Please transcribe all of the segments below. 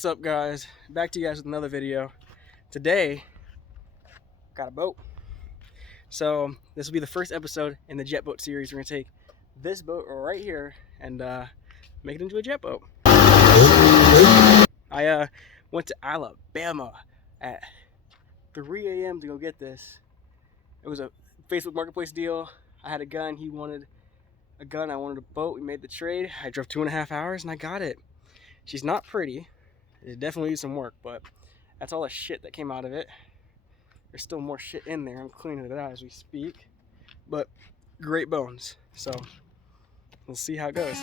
What's up, guys? Back to you guys with another video. Today got a boat, so this will be the first episode in the jet boat series. We're gonna take this boat right here and make it into a jet boat. I went to Alabama at 3 a.m. to go get this. It was a Facebook Marketplace deal. I had a gun, he wanted a gun, I wanted a boat. We made the trade. I drove 2.5 hours and I got it. She's not pretty. It definitely needs some work, but that's all the shit that came out of it. There's still more shit in there. I'm cleaning it out as we speak, but great bones. So we'll see how it goes.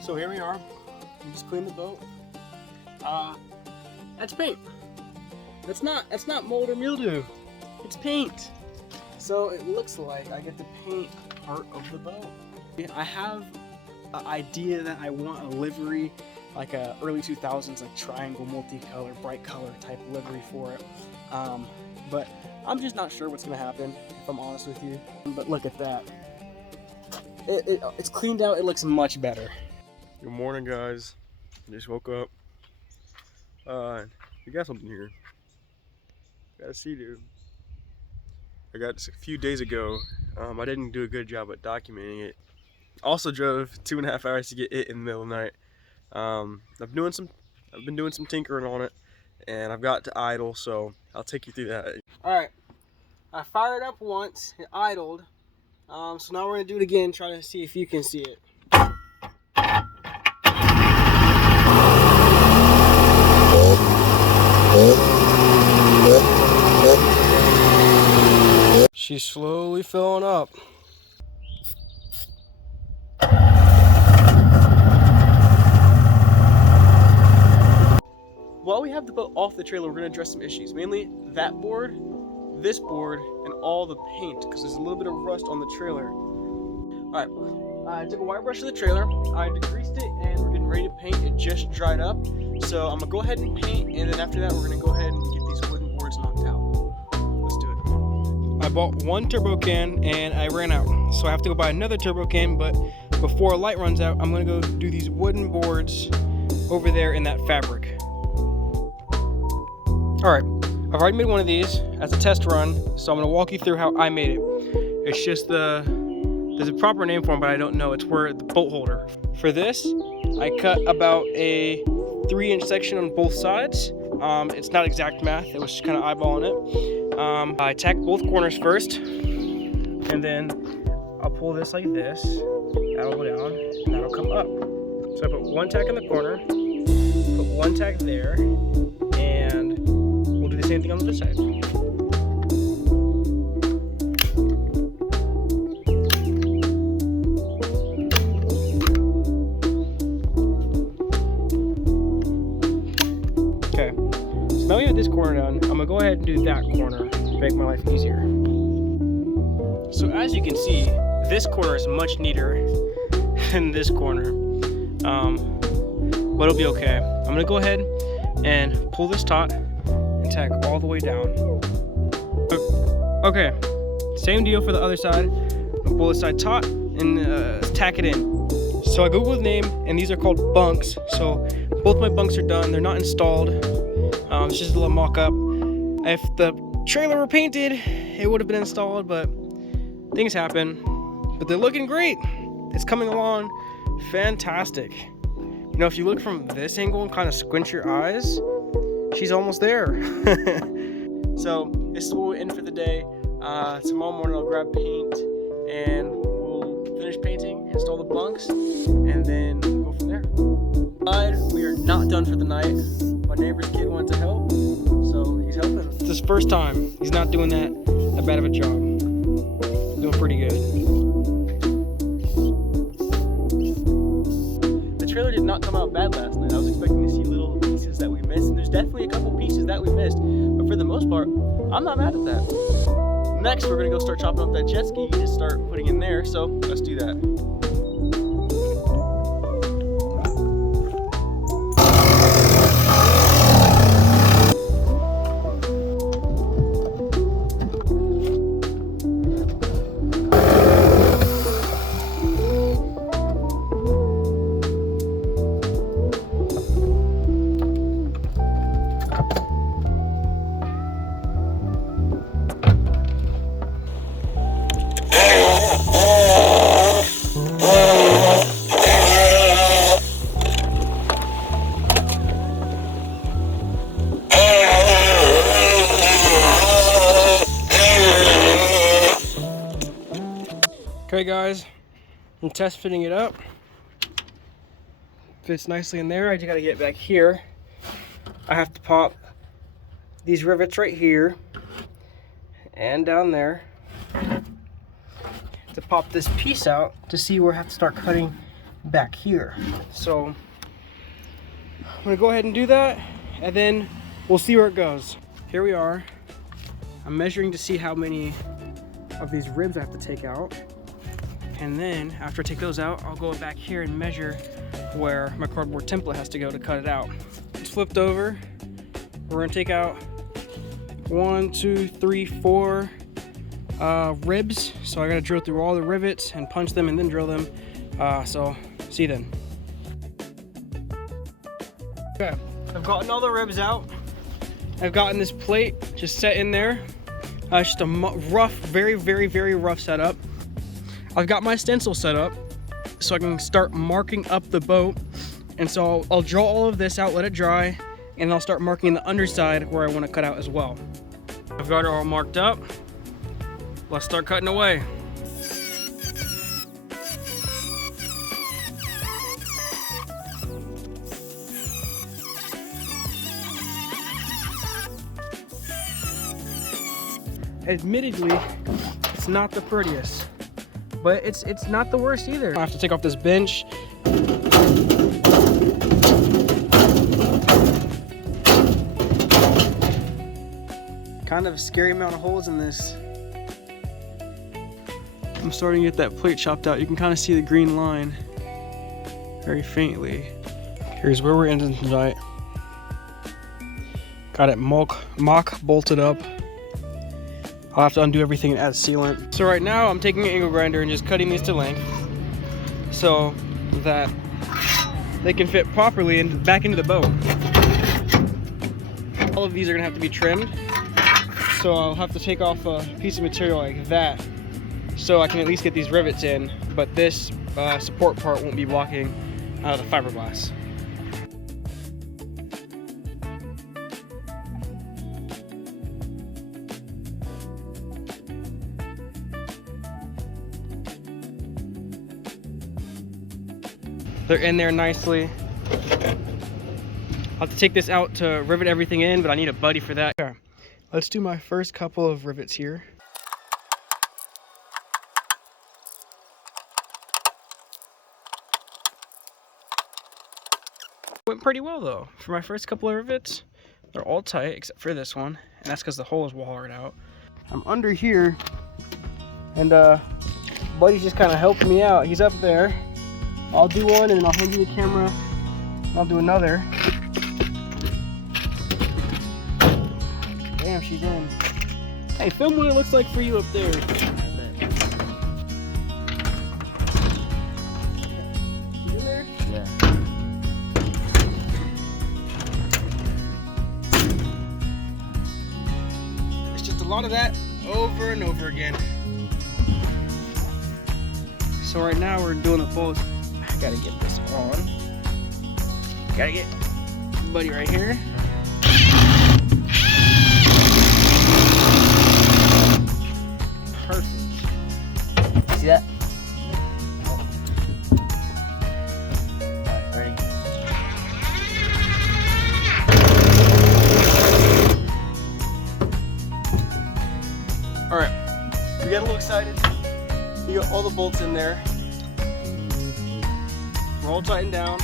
So here we are. We just cleaned the boat. That's paint. That's not mold or mildew. It's paint. So it looks like I get to paint part of the boat. I have an idea that I want a livery, like a early 2000s, like triangle, multicolor, bright color type livery for it. But I'm just not sure what's gonna happen, if I'm honest with you. But look at that. It's cleaned out. It looks much better. Good morning, guys. Just woke up. We got something here. Got a seadoo. I got this a few days ago. I didn't do a good job at documenting it. Also drove 2.5 hours to get it in the middle of the night. I've been doing some tinkering on it, and I've got to idle, so I'll take you through that. All right, I fired up once. It idled. So now we're gonna do it again. Try to see if you can see it. She's slowly filling up. While we have the boat off the trailer, we're going to address some issues. Mainly that board, this board, and all the paint, because there's a little bit of rust on the trailer. Alright, I took a wire brush to the trailer, I degreased it, and we're getting ready to paint. It just dried up. So I'm going to go ahead and paint, and then after that we're going to go ahead and get these wooden boards knocked out. Let's do it. I bought one turbo can and I ran out, so I have to go buy another turbo can, but before a light runs out, I'm gonna go do these wooden boards over there in that fabric. Alright, I've already made one of these as a test run, so I'm gonna walk you through how I made it. It's just there's a proper name for them, but I don't know. It's where the bolt holder. For this, I cut about a 3-inch section on both sides. It's not exact math, it was just kind of eyeballing it. I tack both corners first, and then I'll pull this like this. That'll go down, and that'll come up. So I put one tack in the corner, put one tack there, and we'll do the same thing on the other side. Okay, so now we have this corner done. I'm gonna go ahead and do that corner to make my life easier. So as you can see, this corner is much neater than this corner, but it'll be okay. I'm gonna go ahead and pull this taut and tack all the way down. Okay, same deal for the other side. I'll pull this side taut and tack it in. So I googled the name, and these are called bunks. So both my bunks are done. They're not installed. It's just a little mock-up. If the trailer were painted, it would have been installed, but things happen. But they're looking great. It's coming along fantastic. You know, if you look from this angle and kind of squint your eyes, she's almost there. So this is what we're in for the day. Tomorrow morning I'll grab paint and we'll finish painting, install the bunks, and then go from there. We are not done for the night. My neighbor's kid wanted to help, his first time. He's not doing that bad of a job. Doing pretty good. The trailer did not come out bad last night. I was expecting to see little pieces that we missed, and there's definitely a couple pieces that we missed, but for the most part, I'm not mad at that. Next, we're gonna go start chopping up that jet ski and just start putting in there, so let's do that. Okay guys, I'm test fitting it up. Fits nicely in there. I just gotta get back here. I have to pop these rivets right here and down there to pop this piece out to see where I have to start cutting back here. So I'm gonna go ahead and do that, and then we'll see where it goes. Here we are. I'm measuring to see how many of these ribs I have to take out. And then after I take those out, I'll go back here and measure where my cardboard template has to go to cut it out. It's flipped over. We're gonna take out 1, 2, 3, 4 ribs. So I gotta drill through all the rivets and punch them and then drill them. So see you then. Okay, I've gotten all the ribs out. I've gotten this plate just set in there. It's just a rough, very, very, very rough setup. I've got my stencil set up so I can start marking up the boat. And so I'll draw all of this out, let it dry, and I'll start marking the underside where I want to cut out as well. I've got it all marked up. Let's start cutting away. Admittedly, it's not the prettiest, but it's not the worst either. I have to take off this bench. Kind of a scary amount of holes in this. I'm starting to get that plate chopped out. You can kind of see the green line very faintly. Here's where we're ending tonight. Got it mock bolted up. I'll have to undo everything and add sealant. So right now I'm taking an angle grinder and just cutting these to length so that they can fit properly and back into the boat. All of these are gonna have to be trimmed. So I'll have to take off a piece of material like that so I can at least get these rivets in, but this support part won't be blocking the fiberglass. They're in there nicely. I'll have to take this out to rivet everything in, but I need a buddy for that. Okay, let's do my first couple of rivets here. Went pretty well though. For my first couple of rivets, they're all tight except for this one, and that's because the hole is wallered out. I'm under here, and buddy's just kind of helping me out. He's up there. I'll do one and then I'll hand you the camera. I'll do another. Damn, she's in. Hey, film what it looks like for you up there. You in there? Yeah. It's just a lot of that over and over again. So right now we're doing the both. Gotta get this on. Gotta get buddy right here. Perfect. See that? Alright, ready? excited. You got all the bolts in there. We're all tightened down.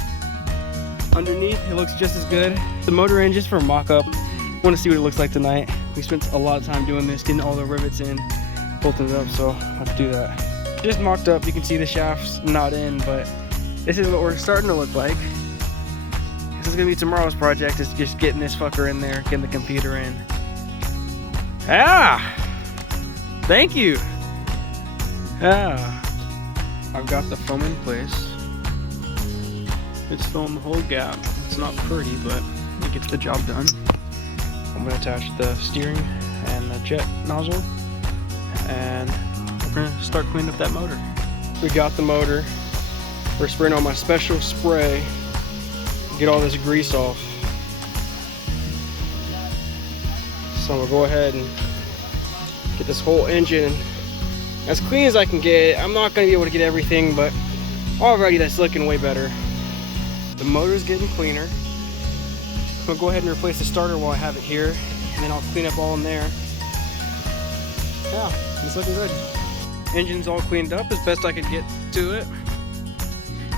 Underneath, it looks just as good. The motor in, just for a mock-up. Want to see what it looks like tonight. We spent a lot of time doing this, getting all the rivets in, bolting it up, so I'll have to do that. Just mocked up, you can see the shaft's not in, but this is what we're starting to look like. This is gonna be tomorrow's project, is just getting this fucker in there, getting the computer in. Ah! Thank you! Ah! I've got the foam in place. It's filling the whole gap. It's not pretty, but it gets the job done. I'm gonna attach the steering and the jet nozzle, and we're gonna start cleaning up that motor. We got the motor. We're spraying on my special spray to get all this grease off. So I'm gonna go ahead and get this whole engine as clean as I can get. I'm not gonna be able to get everything, but already that's looking way better. The motor's getting cleaner. I'm gonna go ahead and replace the starter while I have it here, and then I'll clean up all in there. Yeah, it's looking good. Engine's all cleaned up as best I could get to it.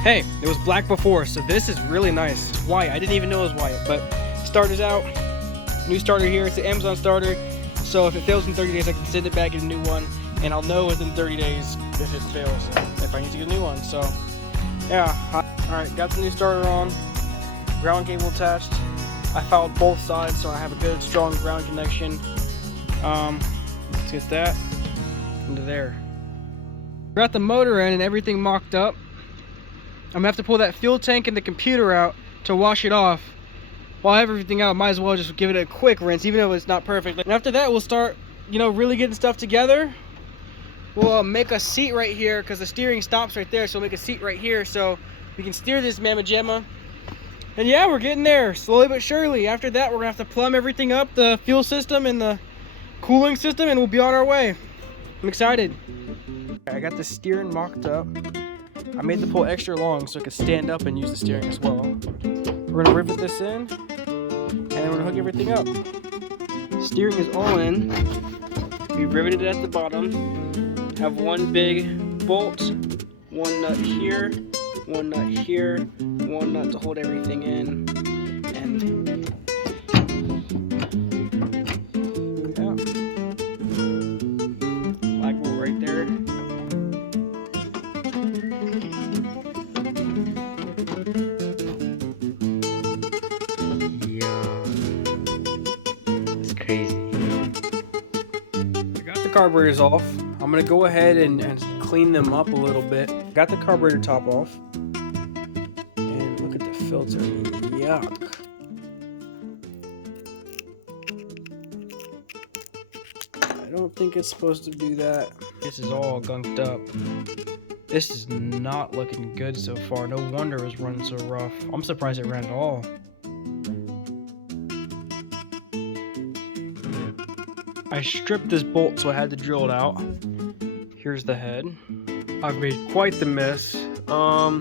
Hey, it was black before, so this is really nice. It's white. I didn't even know it was white, but starter's out. New starter here. It's the Amazon starter, so if it fails in 30 days, I can send it back, get a new one, and I'll know within 30 days if it fails, if I need to get a new one. So, yeah. All right, got the new starter on. Ground cable attached. I fouled both sides, so I have a good, strong ground connection. Let's get that into there. Got the motor in and everything mocked up. I'm gonna have to pull that fuel tank and the computer out to wash it off. While I have everything out, might as well just give it a quick rinse, even though it's not perfect. And after that, we'll start, really getting stuff together. We'll make a seat right here because the steering stops right there, so we'll make a seat right here so we can steer this mamma jamma. And yeah, we're getting there slowly but surely. After that, we're gonna have to plumb everything up, the fuel system and the cooling system, and we'll be on our way. I'm excited. I got the steering mocked up. I made the pole extra long so it could stand up and use the steering as well. We're gonna rivet this in, and then we're gonna hook everything up. Steering is all in. We riveted it at the bottom. Have one big bolt, one nut here, one nut here, one nut to hold everything in, and yeah, black bolt right there. It's crazy. I got the carburetors off. I'm gonna go ahead and clean them up a little bit. Got the carburetor top off. And look at the filter. Yuck. I don't think it's supposed to do that. This is all gunked up. This is not looking good so far. No wonder it was running so rough. I'm surprised it ran at all. I stripped this bolt, so I had to drill it out. Here's the head. I've made quite the mess. I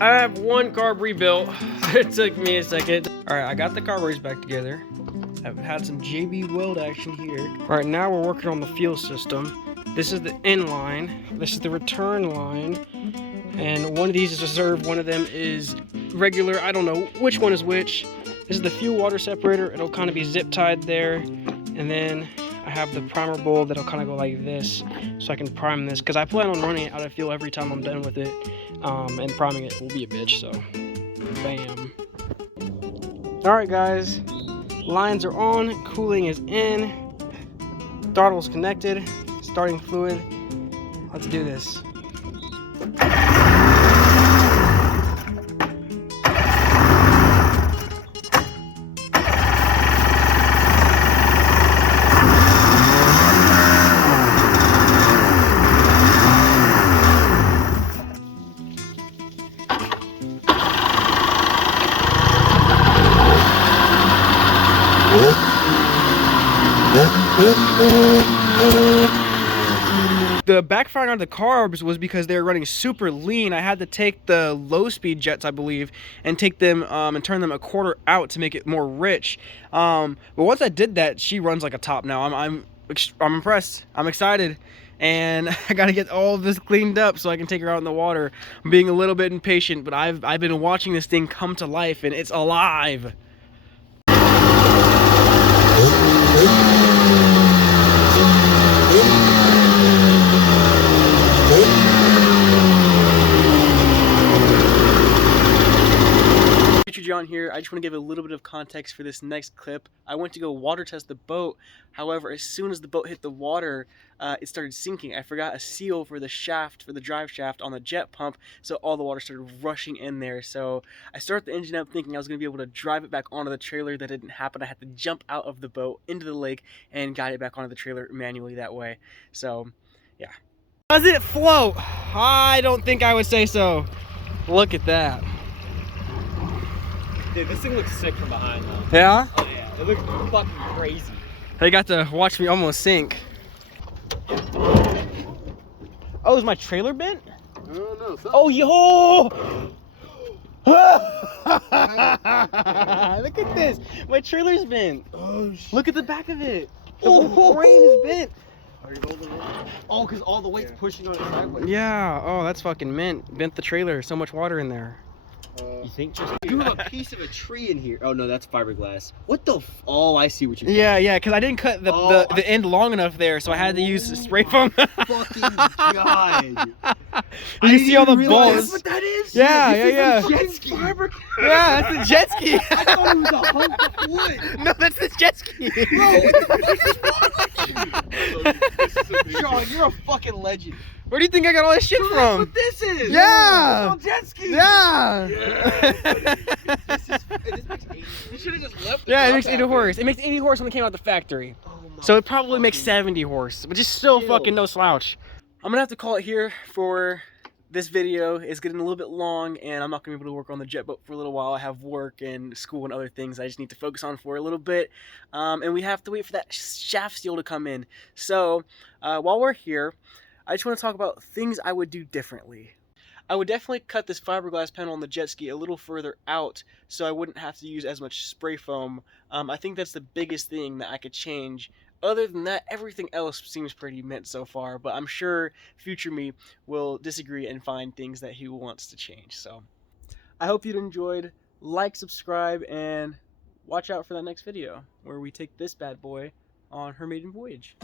have one carb rebuilt. It took me a second. All right, I got the carburetors back together. I've had some JB weld action here. All right, now we're working on the fuel system. This is the in line. This is the return line. And one of these is reserved. One of them is regular. I don't know which one is which. This is the fuel water separator. It'll kind of be zip tied there. And then I have the primer bowl that'll kind of go like this, so I can prime this, because I plan on running it out of fuel every time I'm done with it, and priming it will be a bitch, so bam. Alright guys, lines are on, cooling is in, throttle's connected, starting fluid. Let's do this. The backfiring on the carbs was because they were running super lean. I had to take the low speed jets, I believe, and take them and turn them a quarter out to make it more rich. But once I did that, she runs like a top now. I'm impressed. I'm excited. and I gotta get all of this cleaned up so I can take her out in the water. I'm being a little bit impatient, but I've been watching this thing come to life, and it's alive. John here. I just want to give a little bit of context for this next clip. I went to go water test the boat. However, as soon as the boat hit the water, it started sinking. I forgot a seal for the shaft, for the drive shaft on the jet pump, so all the water started rushing in there. So I started the engine up thinking I was going to be able to drive it back onto the trailer. That didn't happen. I had to jump out of the boat into the lake and guide it back onto the trailer manually that way. So, yeah. Does it float? I don't think I would say so. Look at that. Dude, this thing looks sick from behind though. Yeah? Oh yeah, it looks fucking crazy. They got to watch me almost sink. Oh, is my trailer bent? No. Oh, yo! Look at this. My trailer's bent. Oh shit. Look at the back of it. The whole frame is bent. Are you holding it? Oh, because all the weight's pushing on it sideways. Yeah. Oh, that's fucking mint. Bent the trailer. So much water in there. You think just You have a piece of a tree in here. Oh no, that's fiberglass. What the Oh, I see what you Yeah, because I didn't cut the end long enough there, so I had to use spray foam. fucking god. You can see all the That's balls. what that is? Yeah. Jet ski. Yeah, that's the jet ski. I thought it was a hunk of wood. No, that's the jet ski. Bro, what the fuck is wrong with you? Sean, you're a fucking legend. Where do you think I got all this shit That's from? what this is. Yeah. It's all jet ski. Yeah. You should have just left. Yeah, it makes 80 horse. It makes 80 horse when it came out the factory. So it probably makes 70 horse, which is still fucking no slouch. I'm gonna have to call it here for this video. It's getting a little bit long, and I'm not gonna be able to work on the jet boat for a little while. I have work and school and other things I just need to focus on for a little bit. And we have to wait for that shaft steel to come in. So while we're here, I just want to talk about things I would do differently. I would definitely cut this fiberglass panel on the jet ski a little further out so I wouldn't have to use as much spray foam. I think that's the biggest thing that I could change. Other than that, everything else seems pretty mint so far, but I'm sure future me will disagree and find things that he wants to change. So I hope you enjoyed. Like, subscribe, and watch out for that next video where we take this bad boy on her maiden voyage.